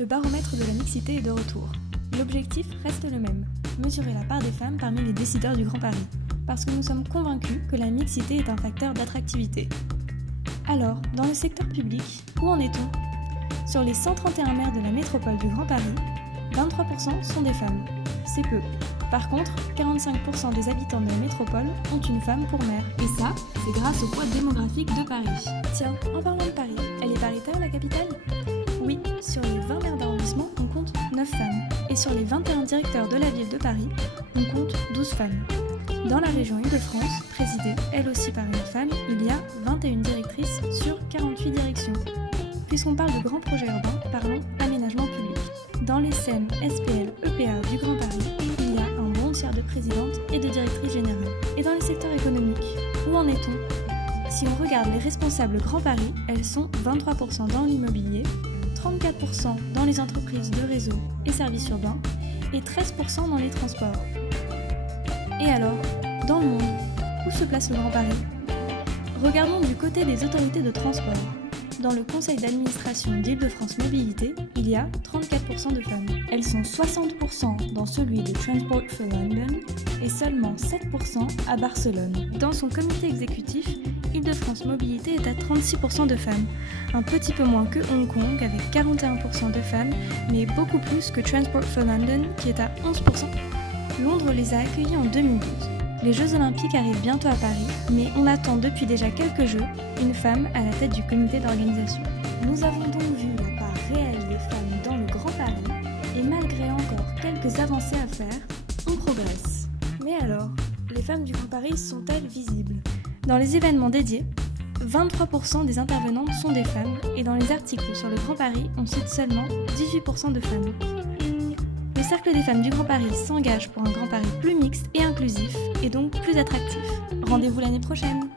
Le baromètre de la mixité est de retour. L'objectif reste le même, mesurer la part des femmes parmi les décideurs du Grand Paris, parce que nous sommes convaincus que la mixité est un facteur d'attractivité. Alors, dans le secteur public, où en est-on ? Sur les 131 maires de la métropole du Grand Paris, 23% sont des femmes. C'est peu. Par contre, 45% des habitants de la métropole ont une femme pour maire. Et ça, c'est grâce au poids démographique de Paris. Tiens, en parlant de Paris, elle est paritaire la capitale ? Oui, sur les 20 maires d'arrondissement, on compte 9 femmes. Et sur les 21 directeurs de la ville de Paris, on compte 12 femmes. Dans la région Île-de-France, présidée elle aussi par une femme, il y a 21 directrices sur 48 directions. Puisqu'on parle de grands projets urbains, parlons aménagement public. Dans les SEM, SPL, EPA du Grand Paris, il y a un bon tiers de présidentes et de directrices générales. Et dans les secteurs économiques, où en est-on ? Si on regarde les responsables Grand Paris, elles sont 23% dans l'immobilier, 34% dans les entreprises de réseau et services urbains, et 13% dans les transports. Et alors, dans le monde, où se place le Grand Paris ? Regardons du côté des autorités de transport. Dans le conseil d'administration d'Île-de-France Mobilité, il y a 34% de femmes. Elles sont 60% dans celui de Transport for London et seulement 7% à Barcelone. Dans son comité exécutif, Île-de-France Mobilité est à 36% de femmes, un petit peu moins que Hong Kong avec 41% de femmes, mais beaucoup plus que Transport for London qui est à 11%. Londres les a accueillis en 2012. Les Jeux Olympiques arrivent bientôt à Paris, mais on attend depuis déjà quelques Jeux une femme à la tête du comité d'organisation. Nous avons donc vu la part réelle des femmes dans le Grand Paris, et malgré encore quelques avancées à faire, on progresse. Mais alors, les femmes du Grand Paris sont-elles visibles ? Dans les événements dédiés, 23% des intervenantes sont des femmes, et dans les articles sur le Grand Paris, on cite seulement 18% de femmes. Le Cercle des femmes du Grand Paris s'engage pour un Grand Paris plus mixte et inclusif, et donc plus attractif. Rendez-vous l'année prochaine.